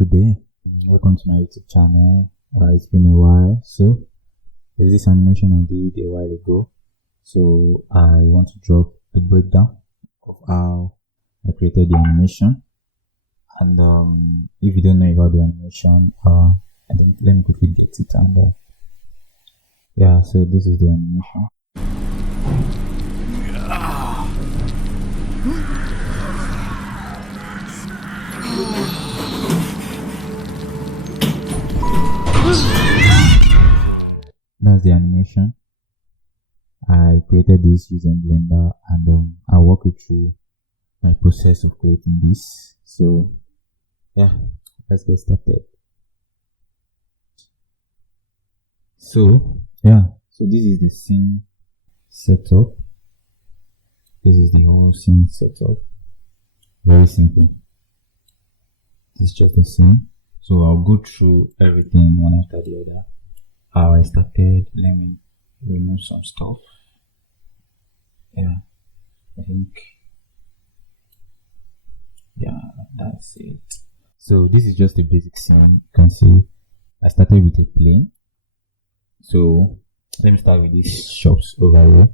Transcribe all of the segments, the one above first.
Good day. Welcome to my YouTube channel. It's been a while. So there's this animation I did a while ago. So I want to drop the breakdown of how I created the animation. And if you don't know about the animation, I think let me quickly get it. And yeah, so this is the animation. That's the animation. I created this using Blender, and I'll walk you through my process of creating this. So yeah, let's get started. So this is the scene setup. This is the whole scene setup. Very simple. This is just the scene. So I'll go through everything one after the other. How I started. Let me remove some stuff. Yeah, I think that's it. So this is just a basic scene. You can see I started with a plane. So let me start with these shops over here.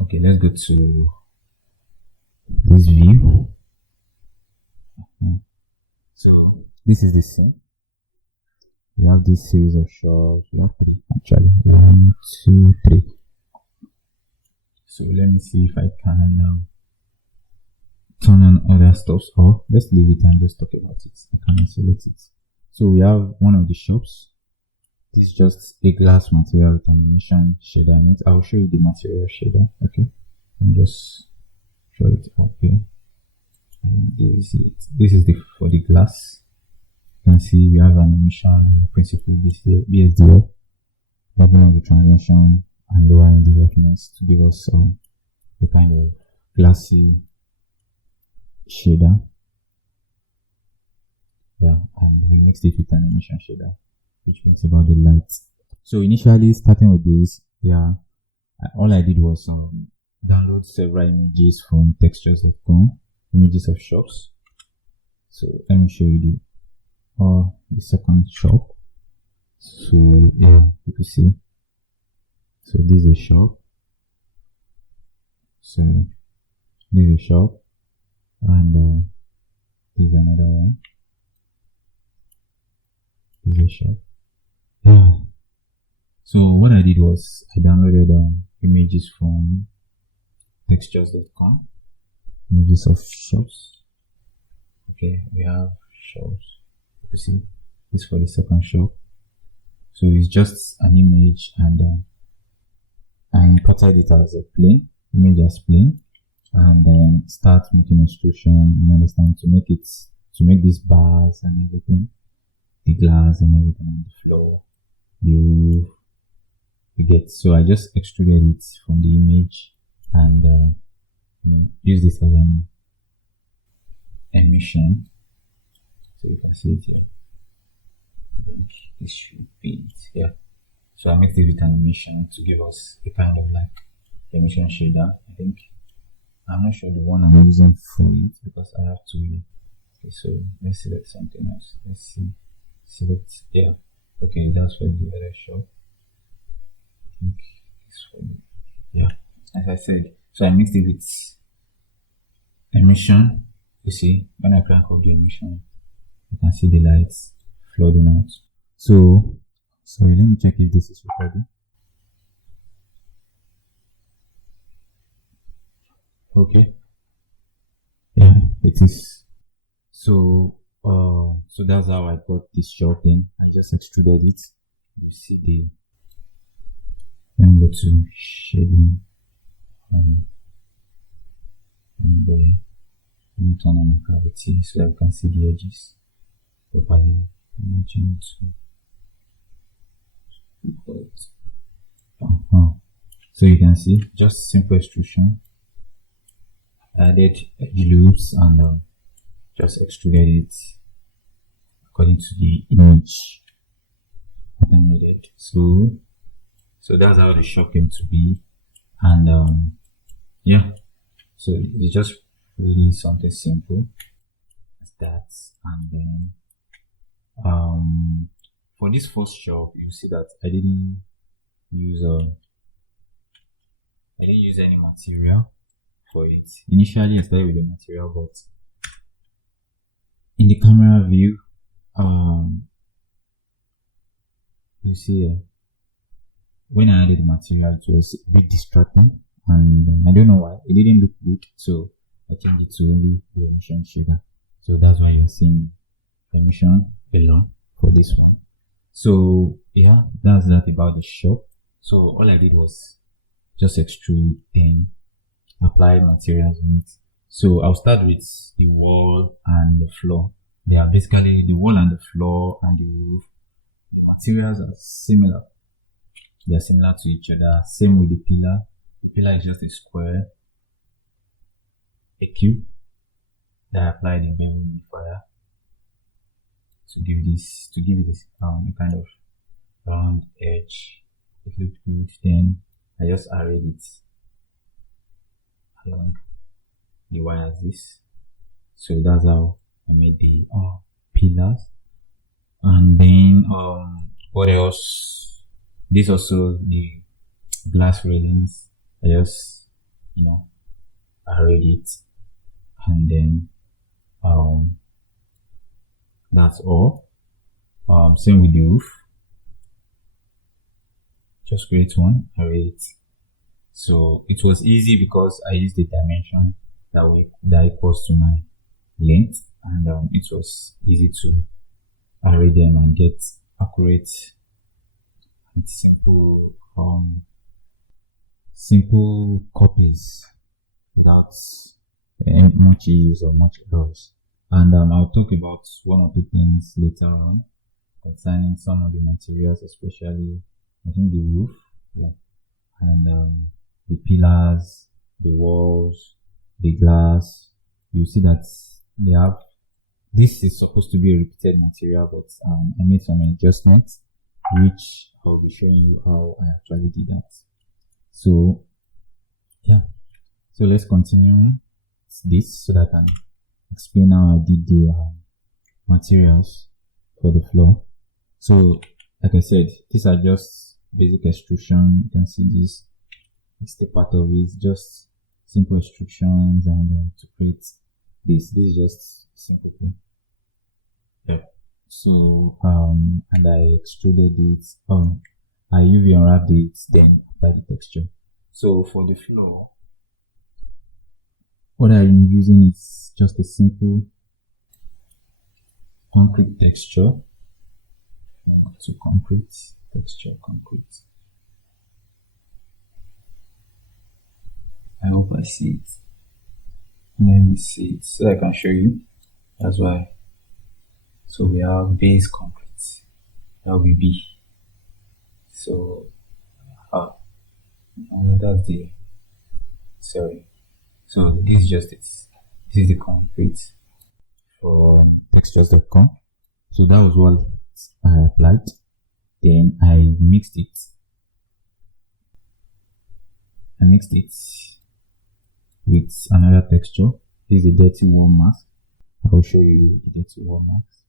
Okay, let's go to this view. So this is the scene. We have this series of shops. We have three actually. 1, 2, 3. So let me see if I can now turn on other stuff, or let's leave it and just talk about it. I can isolate it. So we have one of the shops. This is just a glass material with animation shader on it. I will show you the material shader. Okay, and just show it up here. And this is it. This is for the glass. You can see we have animation, principally BSDF, dropping of the transition and lowering the roughness to give us a kind of glassy shader. Yeah, and we mixed it with animation shader, which brings about the light. So initially, starting with this, all I did was download several images from textures.com, images of shops. So let me show you the second shop. So yeah, you can see. So this is a shop. So this is a shop, and this is another one. This is a shop. Yeah. So what I did was I downloaded images from textures.com, images of shops. Okay, we have shops. You see, this for the second shop. So it's just an image, and I imported it as a plane, image as plane, and then start making extrusion. You understand, to make these bars and everything, the glass and everything on the floor. You get. So I just extruded it from the image and use this as an emission. So you can see it here. I think this should be it. Yeah. So I mixed it with animation to give us a kind of like emission shader. I think I'm not sure the one I'm using for it because I have to. Okay, so let's select something else. Let's see. Select. Yeah. Okay, that's for the other shop. I think it's for you. Yeah. As I said, so I mixed it with emission. You see, when I crank up the emission, you can see the lights flooding out. So, sorry, let me check if this is recording. Okay. Yeah, it is. So, so that's how I got this shot. Then I just extruded it. You see let me go to shading. And let me turn on my gravity so that we can see the edges properly. I'm going to so you can see just simple extrusion. I added edge loops and just extruded it according to the image I downloaded. So that's how the shop came to be, and yeah, so it's just really something simple as that, and then For this first shop, you see that use I didn't use any material for it. Initially, I started with the material, but in the camera view, you see, when I added the material, it was a bit distracting, and I don't know why it didn't look good. So I changed it to only the emission shader. So that's why you're seeing emission alone for this one. So yeah, that's that about the shop. So all I did was just extrude, then apply materials on it. So I'll start with the wall and the floor. They are basically the wall and the floor and the roof. The materials are similar. They are similar to each other. Same with the pillar. The pillar is just a square, a cube that I applied in bevel modifier to give it this a kind of round edge. It looked good. Then I just arrayed it along the wires this. So that's how I made the pillars. And then what else? This also the glass railings. I just arrayed it, and then that's all. Same with the roof. Just create one, array it. So it was easy because I used the dimension that equals to my length, and it was easy to array them and get accurate and simple copies without much use or much errors. And I'll talk about one or two things later on concerning some of the materials, especially I think the roof, and the pillars, the walls, the glass. You see that they have. This is supposed to be a repeated material, but I made some adjustments, which I'll be showing you how I actually did that. So yeah, so let's continue this so that I can explain how I did the materials for the floor. So like I said, these are just basic extrusion. You can see this is the part of it, just simple extrusions, and to create this is just simple thing. Yeah. So and I extruded it, I UV unwrapped it, then applied the texture. So for the floor, what I'm using is just a simple concrete texture. To concrete texture, concrete. I hope I see it. Let me see it so I can show you. That's why. So we have base concrete. That will be B. So that's the sorry. So this is just it. This is the concrete for textures.com. So that was what I applied. Then I mixed it. With another texture. This is a dirty warm mask. I'll show you the dirty warm mask.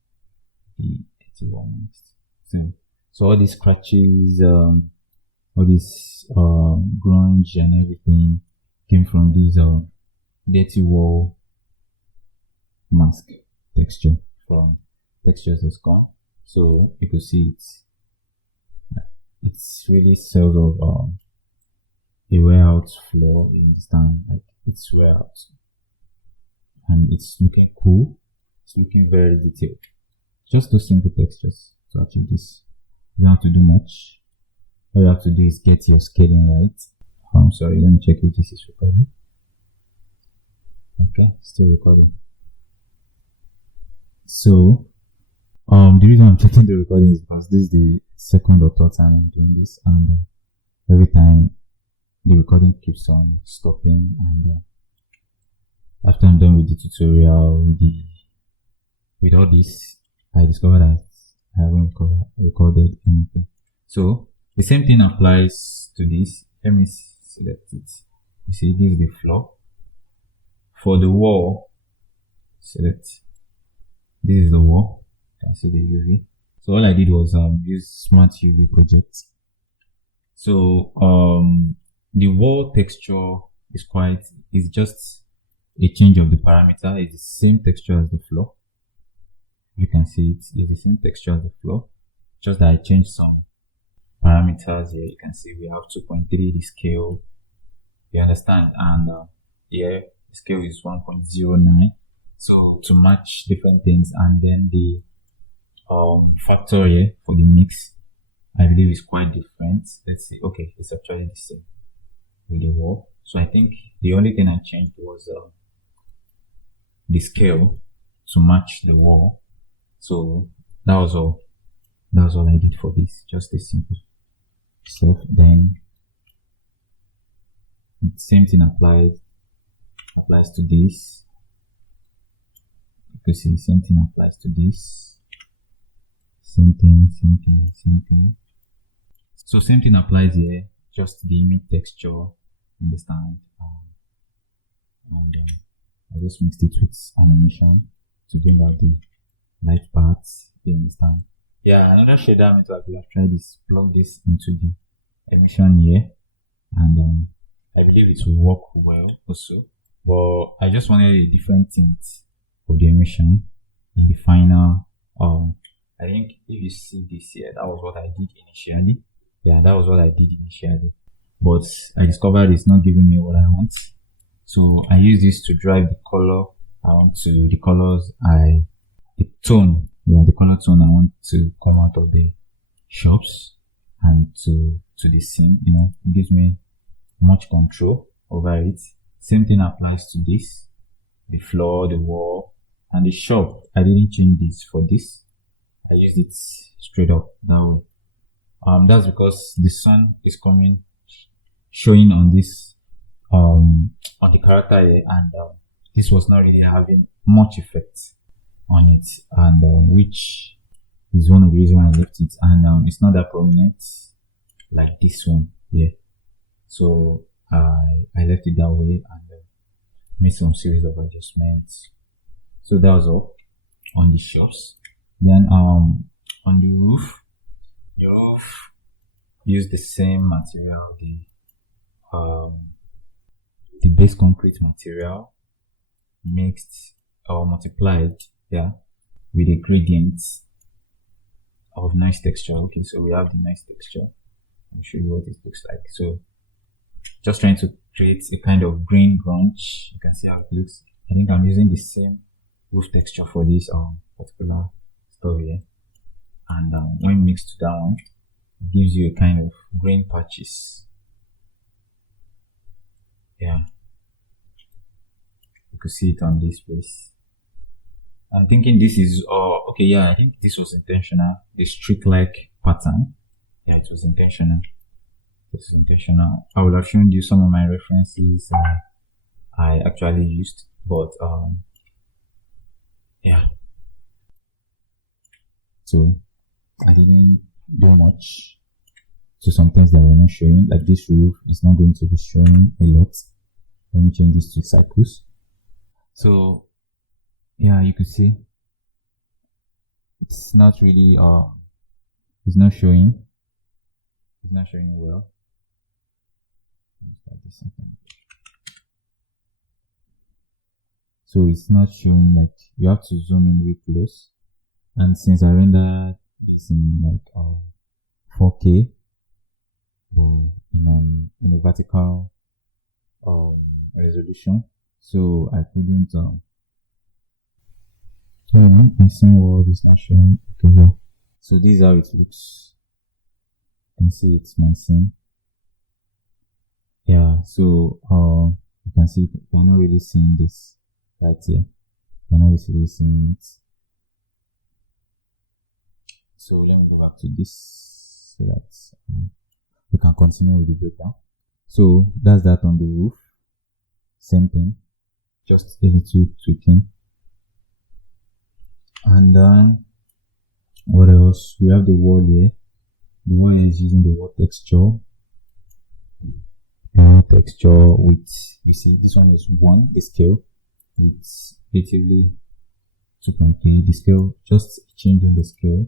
So all these scratches, all this grunge and everything came from this dirty wall mask texture from textures.com. So you can see it's really sort of a warehouse floor. You understand? Like it's warehouse, and it's looking cool. It's looking very detailed. Just those simple textures to achieve this. You don't have to do much. All you have to do is get your scaling right. I'm sorry, let me check if this is recording. Okay, still recording. So the reason I'm checking the recording is because this is the second or third time I'm doing this, and every time the recording keeps on stopping, and after I'm done with the tutorial, with all this, I discovered that I haven't recorded anything. So the same thing applies to this. Let me select it. You see, this is the floor. For the wall, select. This is the wall. can see the UV. So all I did was use Smart UV project. So the wall texture is just a change of the parameter. It's the same texture as the floor. You can see it's the same texture as the floor, just that I changed some parameters here. You can see we have 2.3 the scale, you understand, and here the scale is 1.09, so to match different things. And then the factor here for the mix, I believe is quite different. Let's see. Okay, it's actually the same with the wall. So I think the only thing I changed was the scale to match the wall. So that was all I did for this, just this simple stuff. Then same thing applies to this. You can see the same thing applies to this. Same thing. So same thing applies here, just the image texture, understand? And I just mixed it with animation to bring out the light parts, you understand? Yeah, another shader method I could have tried is plug this into the emission here, and I believe it will work well also. But I just wanted a different tint of the emission in the final. I think if you see this here, that was what I did initially. Yeah, that was what I did initially. But I discovered it's not giving me what I want. So I use this to drive the color onto the colors the color tone I want to come out of the shops and to the scene. It gives me much control over it. Same thing applies to this, the floor, the wall, and the shop. I didn't change this for this. I used it straight up that way. That's because the sun is showing on this on the character here, and this was not really having much effect on it, and which is one of the reasons why I left it. And it's not that prominent like this one here, so I left it that way and made some series of adjustments. So that was all on the shops. Then on the roof, use the same material, the base concrete material mixed or multiplied, with a gradient of nice texture. Okay, so we have the nice texture. I'll show you what it looks like. So just trying to create a kind of green grunge. You can see how it looks. I think I'm using the same roof texture for this particular stuff here, and when mixed down, it gives you a kind of green patches. Yeah, you could see it on this place. I'm thinking this is okay. Yeah, I think this was intentional. The streak-like pattern. Yeah, it was intentional. It's intentional. I would have shown you some of my references I actually used, but yeah. So I didn't do much. So some things that we're not showing, like this roof, is not going to be showing a lot. Let me change this to cycles. So yeah, you can see it's not really it's not showing well. So it's not showing, like you have to zoom in real close, and since I rendered this in like 4K or in a vertical resolution, so I couldn't my scene world is not showing. Okay, yeah. So this is how it looks. You can see it's my scene. Yeah, so you can see you're not really seeing this right here. You're not really seeing it. So let me go back to this so that we can continue with the breakdown. So that's that on the roof. Same thing, just a little tweaking. And what else? We have the wall here. The wall is using the wall texture. With, you see, this one is 1, the scale, with relatively 2.3. The scale, just changing the scale,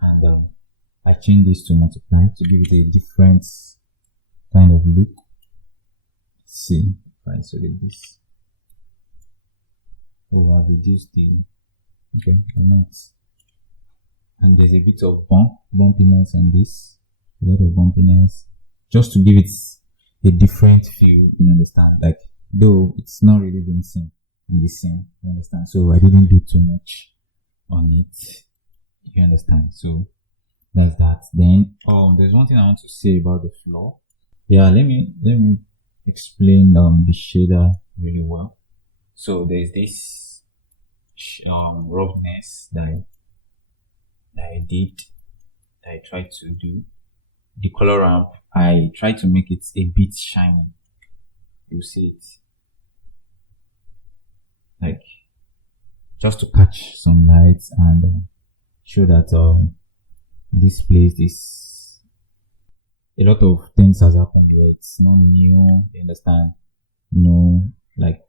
and I change this to multiply to give it a different kind of look. Let's see if I isolate this. Oh, I've reduced the notes. And there's a bit of bumpiness on this, a lot of bumpiness, just to give it a different feel. You understand? Like, though it's not really been seen in the scene, you understand? So I didn't do too much on it, you understand? So that's that. Then there's one thing I want to say about the floor. Yeah, let me explain the shader really well. So there's this roughness that I tried to do. The color ramp, I tried to make it a bit shiny. You see it, like, just to catch some lights and show that this place is, a lot of things has happened here. It's not new, you understand? Like,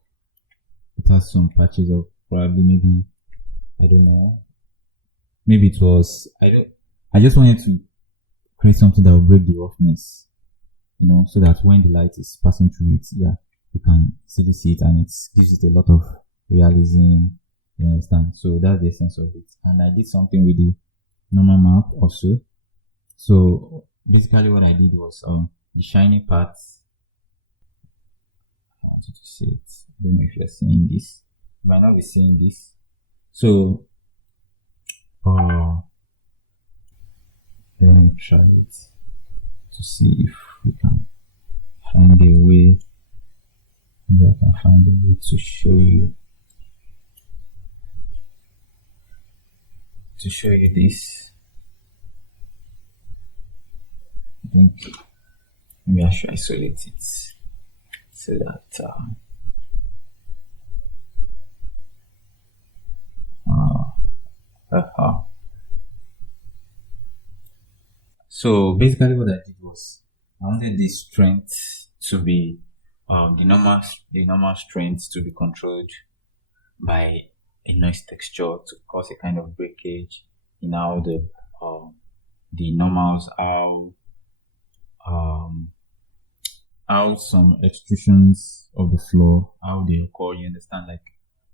it has some patches of probably, maybe, I don't know, maybe it was, I just wanted to create something that will break the roughness, so that when the light is passing through it, yeah, you can easily see it, and it gives it a lot of realism, you understand? So that's the essence of it. And I did something with the normal map also. So basically what I did was the shiny parts, I wanted to say it, I don't know if you're seeing this, you might not be seeing this. So let me try it to see if we can find a way. Maybe I can find a way to show you this. I think maybe I should isolate it so that so basically what I did was, I wanted this strength to be the normal strength to be controlled by a noise texture to cause a kind of breakage in how the normals, how some extrusions of the floor, how they occur, you understand? Like,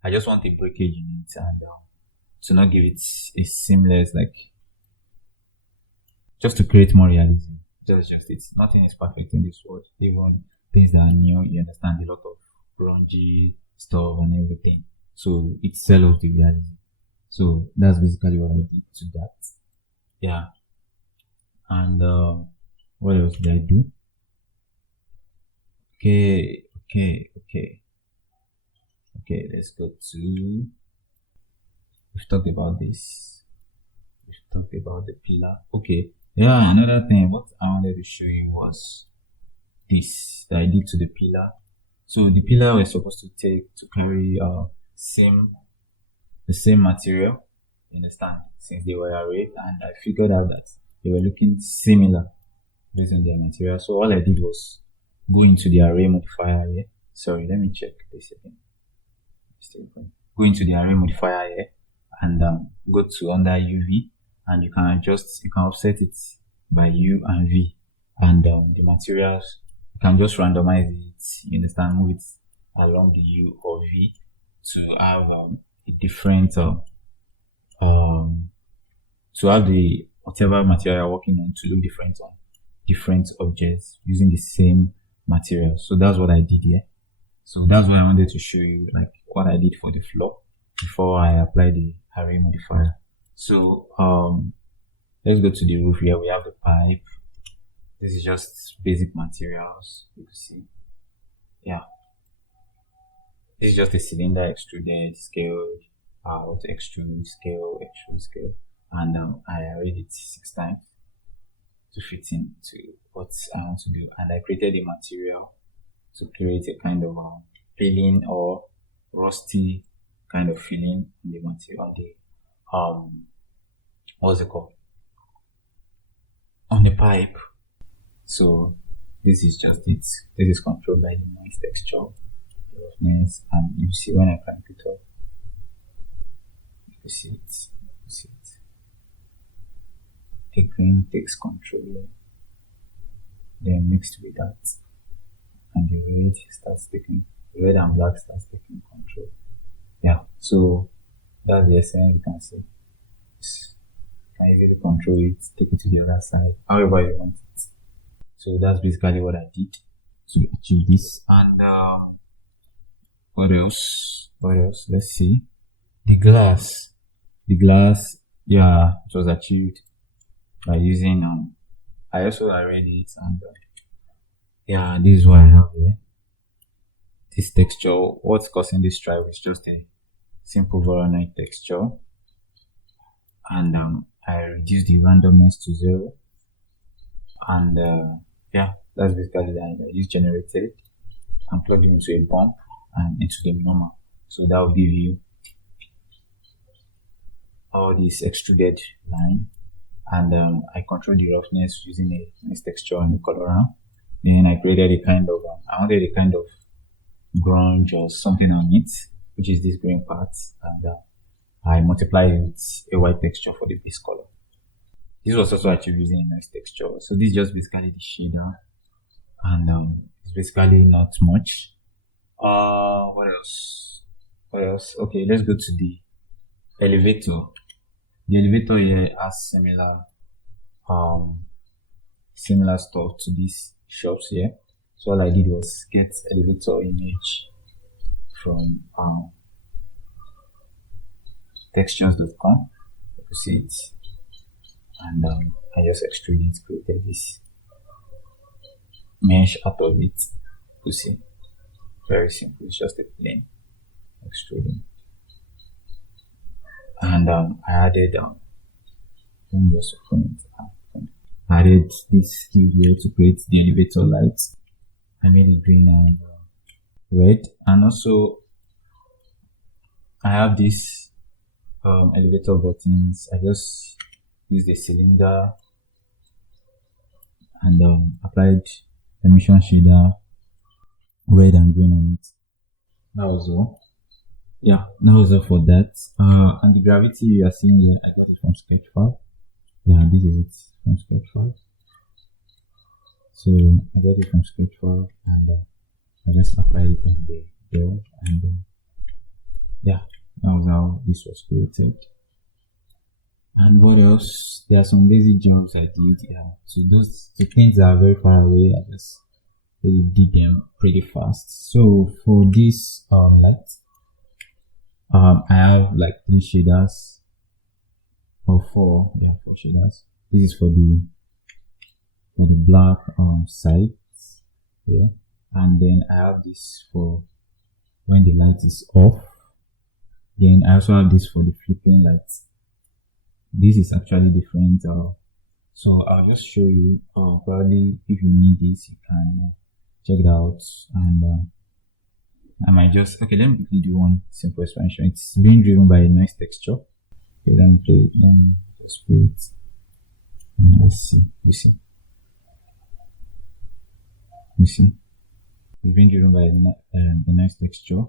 I just want a breakage in it, and to not give it a seamless, like, just to create more realism. Just it. Nothing is perfect in this world. Even things that are new, you understand, a lot of grungy stuff and everything. So it sells the realism. So that's basically what I did to that. Yeah. And what else did I do? Okay, let's go to, we've talked about this. We've talked about the pillar. Okay. Yeah, another thing, what I wanted to show you was this that I did to the pillar. So the pillar was supposed to carry the same material, you understand, since they were arrayed, and I figured out that they were looking similar based on their material. So all I did was go into the array modifier here. Sorry, let me check this again. Go into the array modifier here and go to under UV, and you can offset it by U and V, and the materials, you can just randomize it, you understand, move it along the U or V to have a different to have the whatever material you're working on to look different on different objects using the same material. So that's what I did here. So that's what I wanted to show you, like what I did for the floor before I apply the array modifier. So let's go to the roof. Here we have the pipe. This is just basic materials, you can see. Yeah, this is just a cylinder extruded, scaled out, extrude, scale, and I arrayed it 6 times to fit into what I want to do, and I created a material to create a kind of peeling or rusty kind of feeling in the material, what's it called, on the pipe. So this is just it. This is controlled by the noise texture, roughness, and you see when I crank it up, You see it. You see it. The green takes control here. Then mixed with that, and the red and black starts taking control. Yeah. So that's the essence. You can see. You can easily control it, take it to the other side, however you want it. So that's basically what I did to achieve this. And what else? What else? Let's see. The glass. The glass, yeah, it was achieved by using I also arranged it, and yeah, this is what I have here. This texture, what's causing this stripe is just a simple Voronoi texture, and I reduced the randomness to 0, and yeah, that's basically that. I just generated it and plugged it into a bump and into the normal, so that will give you all this extruded line. And I control the roughness using a nice texture and a color around. And I created a kind of I wanted a kind of grunge or something on it, which is this green part, and I multiplied it with a white texture for the base color. This was also achieved using a nice texture. So this is just basically the shader, and it's basically not much. What else? What else? Okay, let's go to the elevator. The elevator here has similar stuff to these shops here. So all I did was get elevator image from textures.com. You can see it, and I just extruded it, created this mesh out of it. You see, very simple. It's just a plain extruding. And I added let me just open it. I added this hue here to create the elevator lights. I made it green and red, and also I have this elevator buttons. I just used a cylinder and applied emission shader red and green on it. That was all. Yeah, that was all for that. And the gravity you are seeing here, I got it from Sketchfab. Yeah, this is it from Sketchfab. So I got it from Sketchfab, and I just applied it on the door, and yeah, that was how this was created. And what else? There are some lazy jobs I did. Yeah, so those the things that are very far away, I just did them pretty fast. So for this light, I have like 3 shaders or 4. Yeah, 4 shaders. This is for the black sides. Yeah, and then I have this for when the light is off. Then I also have this for the flickering lights. This is actually different. So I'll just show you. Probably if you need this, you can check it out. And I might just let me quickly do one simple expansion. It's being driven by a nice texture. Okay, let me play it. Let me just play it. And let's see. You see, it's being driven by a nice texture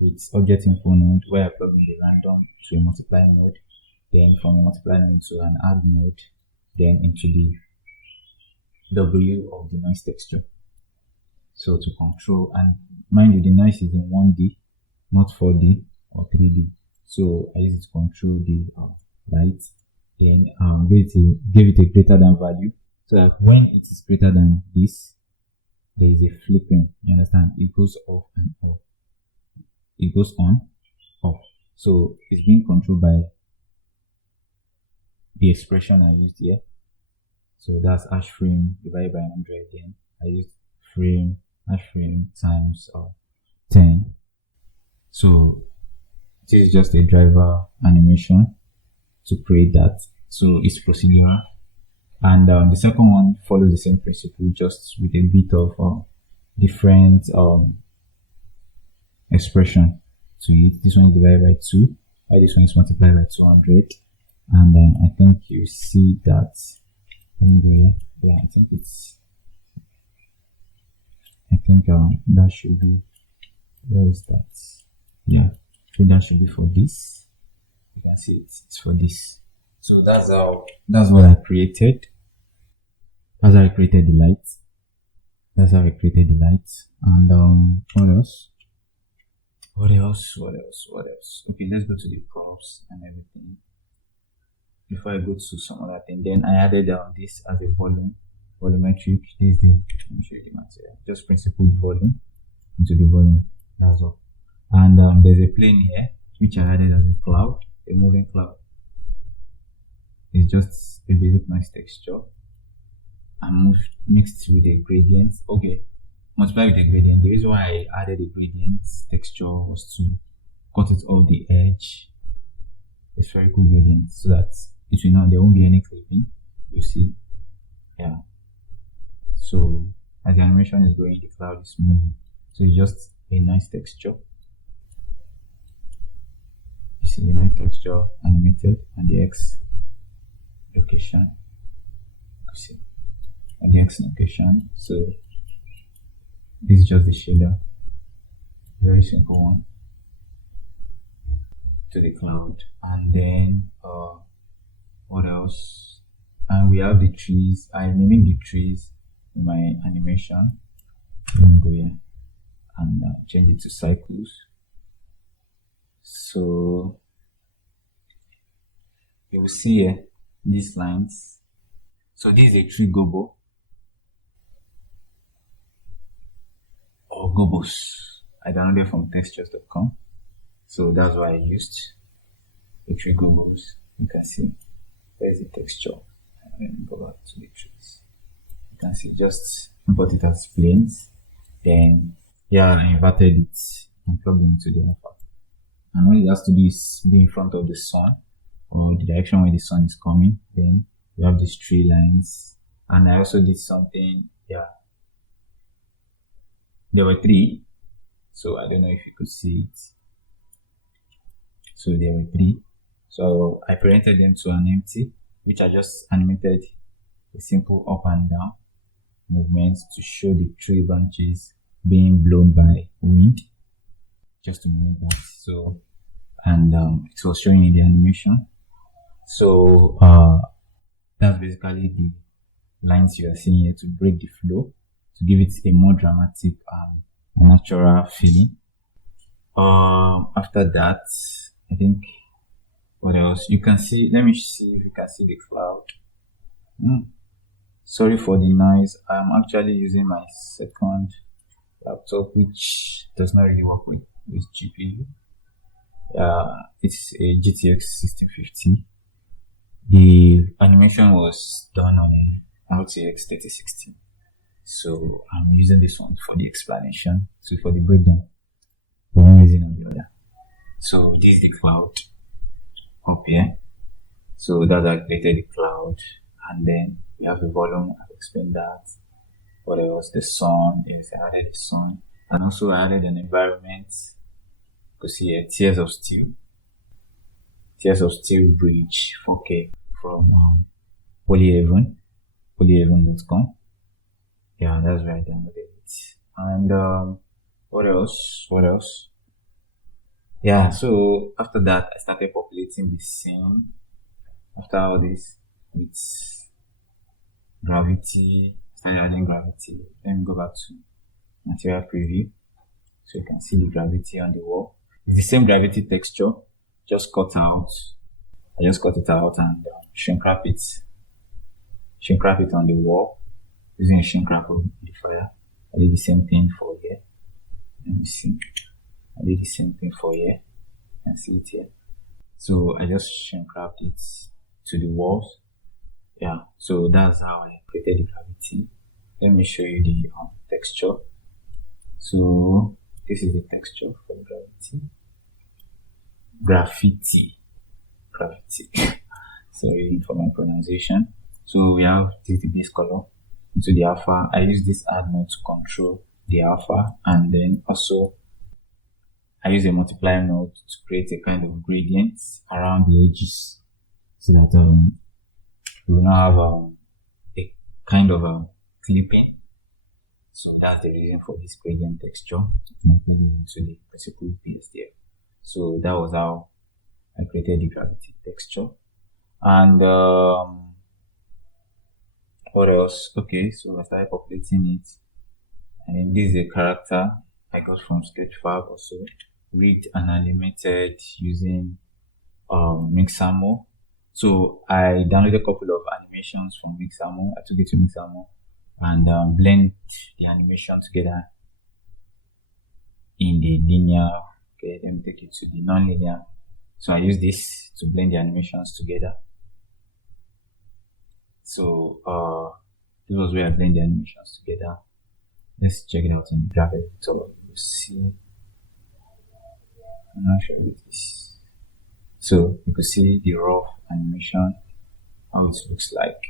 with object info node, where I plug in the random to a multiply node, then from a multiply node to an add node, then into the W of the noise texture. So to control, and mind you, the noise is in 1D, not 4D or 3D. So I use it to control the light, then give it a greater than value, so that when it is greater than this, there is a flipping. You understand? It goes off and off. It goes on, off. So it's being controlled by the expression I used here. So that's hash frame divided by 100. Then I used hash frame times 10. So this is just a driver animation to create that. So it's procedural. And the second one follows the same principle, just with a bit of different expression to it. This one is divided by 2, while this one is multiplied by 200. And then I think you see that anyway. Yeah, I think that should be, where is that? Yeah, I think that should be for this. You can see it's for this. So that's what I created. That's how I created the lights. That's how I created the lights. And what else? What else? What else? What else? Okay, let's go to the props and everything. Before I go to some other thing, then I added this as a volumetric. This thing. Let me show you the material. Just principled volume into the volume. That's all. And there's a plane here which I added as a cloud, a moving cloud. It's just a basic nice texture and mixed with a gradient. Okay, multiply with a gradient. The reason why I added a gradient texture was to cut it off the edge, a spherical gradient, so that it will not, there won't be any clipping. You see, yeah. So as the animation is going, the cloud is moving. So it's just a nice texture. You see, a nice texture animated on the X location. You see, on the X location. So this is just the shader, very simple one, to the cloud. And then what else? And we have the trees. I mimic the trees in my animation. Let me go here and change it to cycles. So you will see here these lines. So this is a tree gobo or gobos. I downloaded from textures.com. So that's what I used. The tree gobos. You can see there's the texture. Let me go back to the trees. You can see, just import it as planes. Then I inverted it and plugged it into the alpha. And all it has to do is be in front of the sun, or the direction where the sun is coming. Then you have these tree lines. And I also did something, there were 3. So I don't know if you could see it. So there were 3. So I parented them to an empty, which I just animated a simple up and down movement to show the tree branches being blown by wind, just to mimic that. So, and it was showing in the animation. So that's basically the lines you are seeing here to break the flow, to give it a more dramatic natural feeling. After that, I think, what else? You can see, let me see if you can see the cloud. Sorry for the noise. I'm actually using my second laptop, which does not really work with GPU. It's a GTX 1650. The animation was done on a RTX 3060. So I'm using this one for the explanation. So for the breakdown, for one reason or the other. So this is the cloud up here. So that's I created the cloud, and then we have the volume. I've explained that. What else? The sun. Yes, I added the sun, and also I added an environment. You can see here, Tears of Steel Bridge 4K from polyhaven.com. Yeah, that's where I downloaded it. And what else? Yeah, so after that, I started populating the scene. After all this, with gravity, started adding gravity. Let me go back to material preview, so you can see the gravity on the wall. It's the same gravity texture, just cut out. I just cut it out and shrink wrap it on the wall using a shrink wrap modifier. I did the same thing for here. Let me see. I did the same thing for here. You can see it here. So I just shrink wrapped it to the walls. Yeah, so that's how I created the gravity. Let me show you the texture. So this is the texture for the gravity. Sorry for my pronunciation. So we have this the base color into the alpha. I use this add node to control the alpha, and then also I use a multiply node to create a kind of gradient around the edges, so that we will not have a kind of clipping. So that's the reason for this gradient texture. I'm plugging into the principled PSDF. So that was how I created the gravity texture. And what else? Okay, so I started populating it. And this is a character I got from Sketchfab also. Read and animated using Mixamo. So I downloaded a couple of animations from Mixamo. I took it to Mixamo and blend the animation together in the linear. Okay, let me take it to the non-linear. So I use this to blend the animations together. So this was where I blend the animations together. Let's check it out in the graph editor. You'll see. I'm not sure with this. So you can see the rough animation, how it looks like.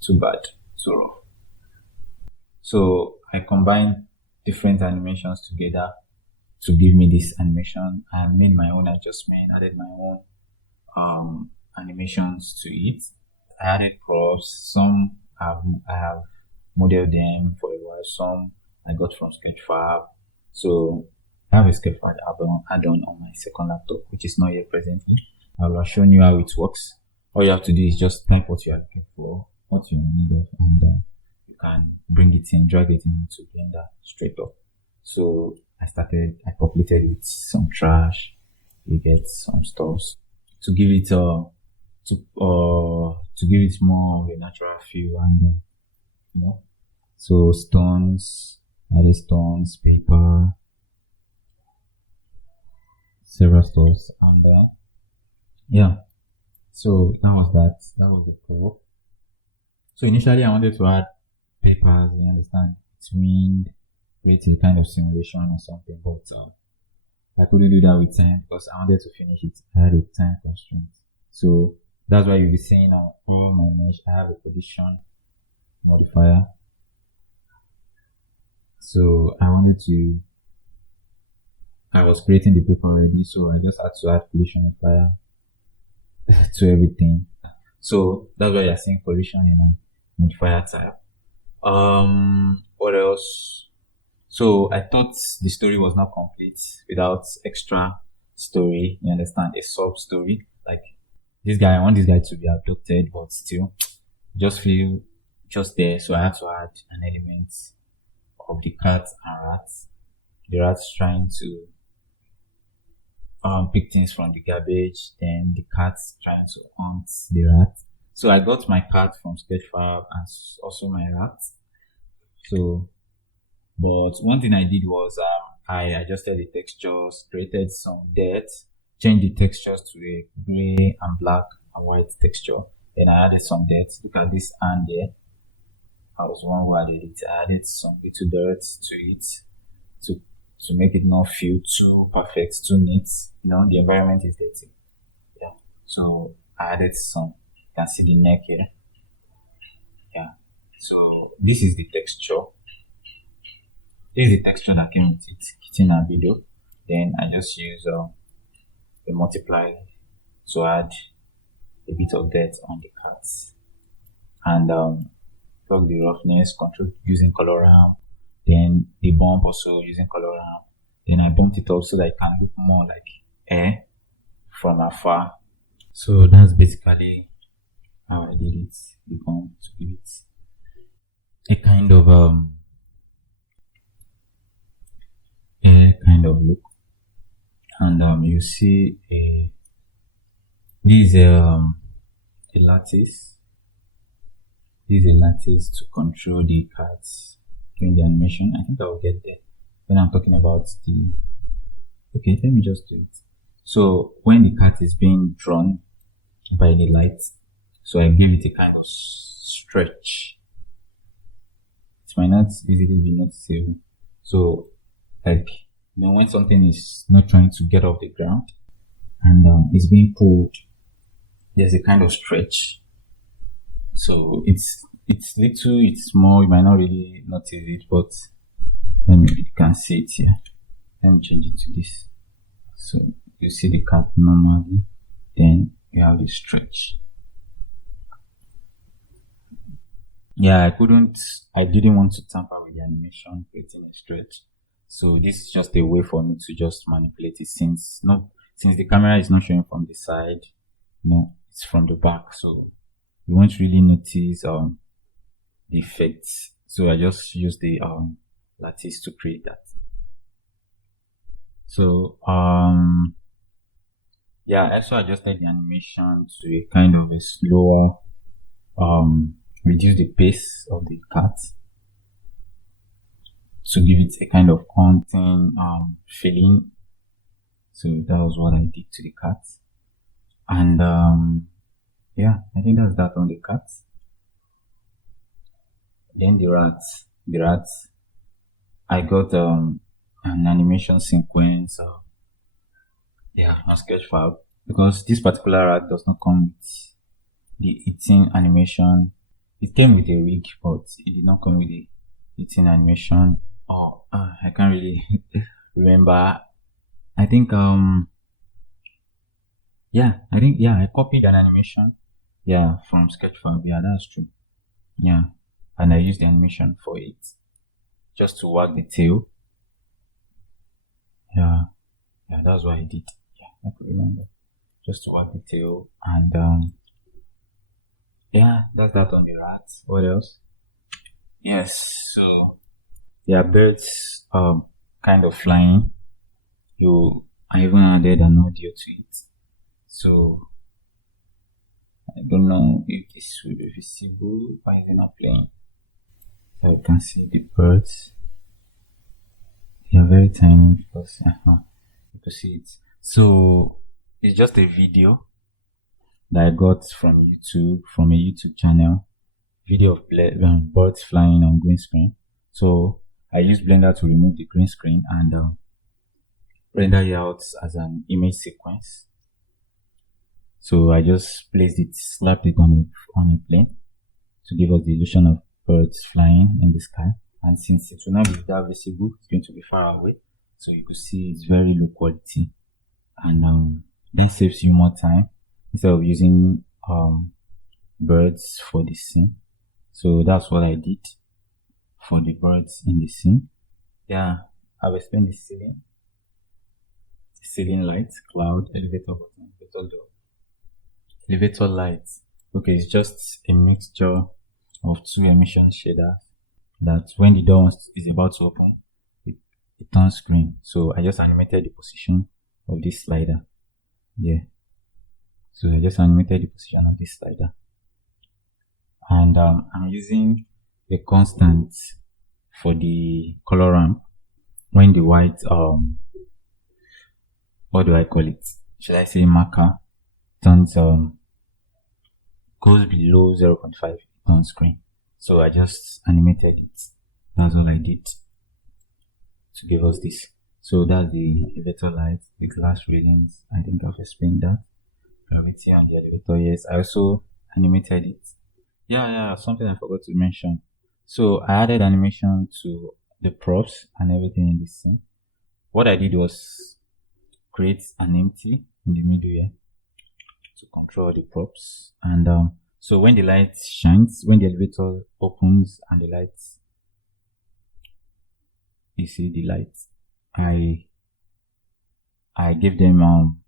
Too bad, too rough. So I combined different animations together to give me this animation. I made my own adjustment, added my own animations to it. I added props. Some I have modeled them for a while. Some I got from Sketchfab. So I have a Sketchfab add-on on my second laptop, which is not yet presently. I will have shown you how it works. All you have to do is just type what you are looking for, what you need of, and you can bring it in, drag it into Blender straight up. So I populated with some trash. You get some stuff to give it to give it more of a natural feel, and so stones, added stones, paper, several stuff, and yeah. So that was the pro. So initially I wanted to add papers, you understand, to mean create a kind of simulation or something, but I couldn't do that with time because I wanted to finish it. I had a time constraint. So that's why you'll be seeing on all my mesh, I have a position modifier. So I was creating the paper already, so I just had to add position modifier to everything. So that's why you're seeing position in my modifier type. What else? So I thought the story was not complete without extra story. You understand? A sub story. Like this guy, I want this guy to be abducted, but still just feel just there. So I had to add an element of the cat and rat. The rat's trying to pick things from the garbage, then the cat's trying to hunt the rat. So I got my cat from Sketchfab and also my rat. So, but one thing I did was I adjusted the textures, created some depth, changed the textures to a gray and black and white texture. Then I added some depth. Look at this hand there. I was one who added it. I added some little dirt to it to make it not feel too perfect, too neat. The environment is dirty. Yeah. So I added some. You can see the neck here. Yeah. So this is the texture. This is the texture that came with it, in our video. Then I just use the multiply to add a bit of depth on the cards. And plug the roughness, control using color ramp. Then the bump also using color ramp. Then I bumped it up so that it can look more like air from afar. So that's basically how I did it. The bump to give it a kind of look. And you see this is a lattice. This is a lattice to control the cards during the animation. I think I will get there when I'm talking about okay, let me just do it. So when the cat is being drawn by the light, so I give it a kind of stretch. It might not easily be noticeable. So like, when something is not trying to get off the ground and it's being pulled, there's a kind of stretch. So it's little, it's small, you might not really notice it, but you can see it here. Let me change it to this. So you see the cat normally, then you have the stretch. Yeah, I didn't want to tamper with the animation, creating a stretch. So this is just a way for me to just manipulate it, since since the camera is not showing from the side, it's from the back, so you won't really notice the effects. So I just use the lattice to create that. So yeah, I also adjusted the animation to a kind of a slower, reduce the pace of the cat to give it a kind of haunting feeling. So that was what I did to the cat. And yeah, I think that's that on the cat. Then the rats. The rats, I got an animation sequence yeah, on Sketchfab, because this particular rat does not come with the eating animation. It came with a rig, but it did not come with the eating animation. Oh, I can't really remember. I think yeah, I copied an animation, yeah, from Sketchfab. Yeah, that's true. Yeah, and I used the animation for it just to wag the tail. Yeah, yeah, that's what I did. Yeah, I could remember, just to wag the tail, and yeah, that's that on the rats. What else? Yes, so yeah, birds kind of flying. I even added an audio to it. So I don't know if this will be visible, but it's not playing. So you can see the birds. They are very tiny because you can see it. So it's just a video that I got from YouTube, from a YouTube channel. Video of birds flying on green screen. So I used Blender to remove the green screen and render it out as an image sequence. So I just placed it, slapped it on a plane to give us the illusion of birds flying in the sky. And since it will not be that visible, it's going to be far away. So you could see it's very low quality. And then saves you more time instead of using birds for the scene. So that's what I did for the birds in the scene. Yeah, I've explained the ceiling lights, cloud, elevator button, elevator door. Elevator lights. Okay, it's just a mixture of two emission shaders that when the door is about to open, it turns green. So I just animated the position of this slider. Yeah. So I just animated the position of this slider. And I'm using a constant for the color ramp when the white what do I call it? Should I say marker turns goes below 0.5, it turns green. So I just animated it. That's all I did to give us this. So that's the elevator light, the glass railings. I think I've explained that. Gravity on the elevator, yes. I also animated it. Yeah, something I forgot to mention. So I added animation to the props and everything in this scene. What I did was create an empty in the middle here to control the props. And so when the light shines, when the elevator opens and the lights, you see the lights, I give them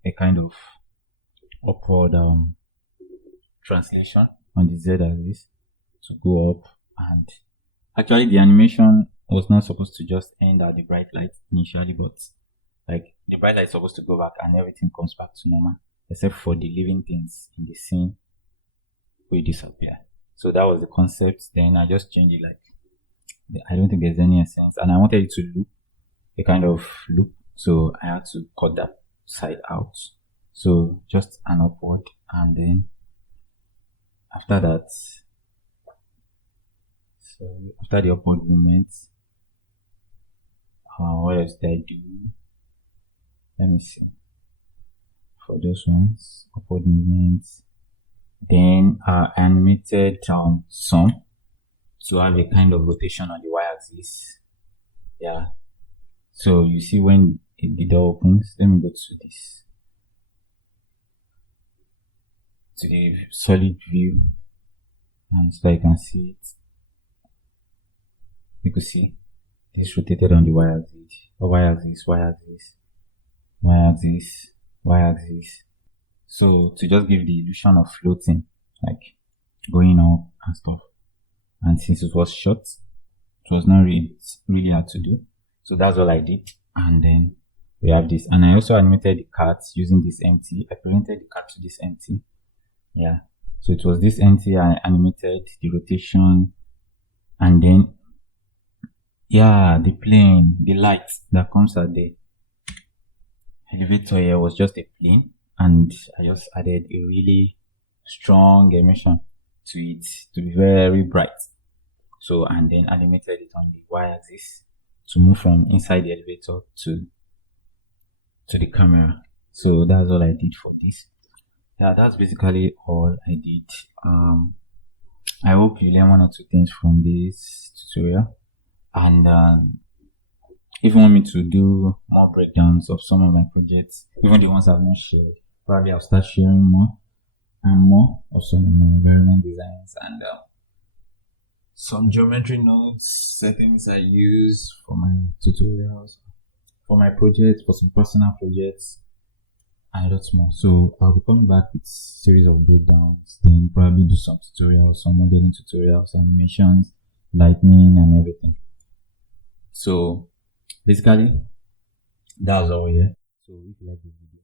a kind of upward translation on the z-axis to go up. And actually the animation was not supposed to just end at the bright light initially, but like the bright light is supposed to go back and everything comes back to normal, except for the living things in the scene will disappear. So that was the concept. Then I just changed it, like I don't think there's any essence, and I wanted it to loop, a kind of loop, so I had to cut that side out. So just an upward, and then after that, so after the upward movement, what else did I do? Let me see. For those ones, upward movements. Then animated some to have a kind of rotation on the y-axis. Yeah. So you see when the door opens, let me go to this, to the solid view, and so I can see it. You can see this rotated on the y-axis, y-axis, y-axis, y-axis, y-axis. So to just give the illusion of floating, like going up and stuff. And since it was short, it was not really hard to do. So that's all I did. And then we have this. And I also animated the cat using this empty. I presented the cat to this empty. Yeah. So it was this empty. I animated the rotation. And then, yeah, the plane, the light that comes at the elevator here was just a plane. And I just added a really strong emission to it to be very bright. So, and then animated it on the y-axis to move from inside the elevator to the camera. So that's all I did for this. Yeah, that's basically all I did. I hope you learn one or two things from this tutorial. And if you want me to do more breakdowns of some of my projects, even the ones I've not shared, probably I'll start sharing more and more of some of my environment designs and some geometry nodes, settings I use for my tutorials, for my projects, for some personal projects, and lots more. So I'll be coming back with series of breakdowns, then probably do some tutorials, some modeling tutorials, animations, lightning, and everything. So basically, that's all here. So if you like this video,